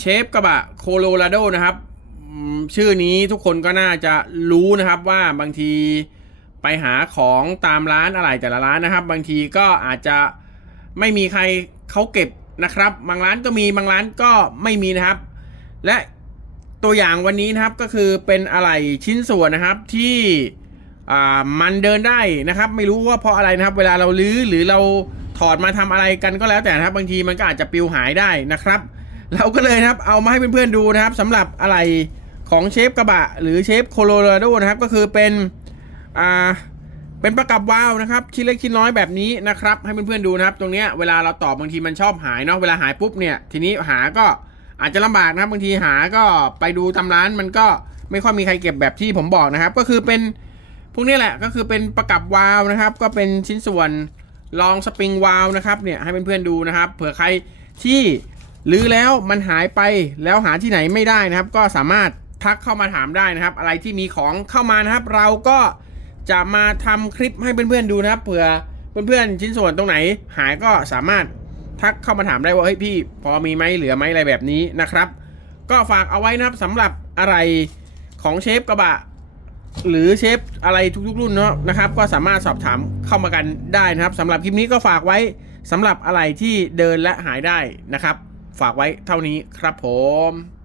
เชฟกระบะโคโลราโดนะครับชื่อนี้ทุกคนก็น่าจะรู้นะครับว่าบางทีไปหาของตามร้านอะไรแต่ละร้านนะครับ บางทีก็อาจจะไม่มีใครเขาเก็บนะครับ บางร้านก็มีบางร้านก็ไม่มีนะครับ และตัวอย่างวันนี้นะครับก็คือเป็นอะไรชิ้นส่วนนะครับที่มันเดินได้นะครับ ไม่รู้ว่าเพราะอะไรนะครับ เวลาเราลื้อหรือเราถอดมาทำอะไรกันก็แล้วแต่นะครับ บางทีมันก็อาจจะปิวหายได้นะครับ เราก็เลยนะครับเอามาให้เพื่อนๆดูนะครับสำหรับอะไรของเชฟกระบะ หรือเชฟโคโลราโดนะครับก็คือเป็นอ่าเป็นประกับวาล์วนะครับชิ้นเล็กชิ้นน้อยแบบนี้นะครับ ให้เพื่อนๆดูนะครับ ตรงเนี้ยเวลาเราตอบบางทีมันชอบหายเนาะเวลาหายปุ๊บเนี่ยทีนี้หาก็อาจจะลำบากนะครับบางทีหาก็ไปดูตาร้านมันก็ไม่ค่อยมีใครเก็บแบบที่ผมบอกนะครับ ก็คือเป็นพวกนี้แหละก็คือเป็นประกับวาล์วนะครับ ก็เป็นชิ้นส่วนรองสปริงวาล์วนะครับเนี่ยให้เพื่อนๆดูนะครับ เผื่อใครที่ หรือแล้วมันหายไปแล้วหาที่ไหนไม่ได้นะครับ ก็สามารถทักเข้ามาถามได้นะครับ อะไรที่มีของเข้ามานะครับ เราก็จะมาทำคลิปให้เพื่อนๆดูนะครับเผื่อเพื่อนๆชิ้นส่วนตรงไหนหายก็สามารถทักเข้ามาถามได้ว่าเฮ้ยพี่ พอมีไหมเหลือไหมอะไรแบบนี้นะครับ ก็ฝากเอาไว้นะครับสำหรับอะไรของเชฟกระบะ หรือเชฟอะไรทุกๆรุ่นเนาะนะครับ ก็สามารถสอบถามเข้ามากันได้นะครับสำหรับคลิปนี้ก็ฝากไว้สำหรับอะไรที่เดินและหายได้นะครับ ฝากไว้เท่านี้ครับผม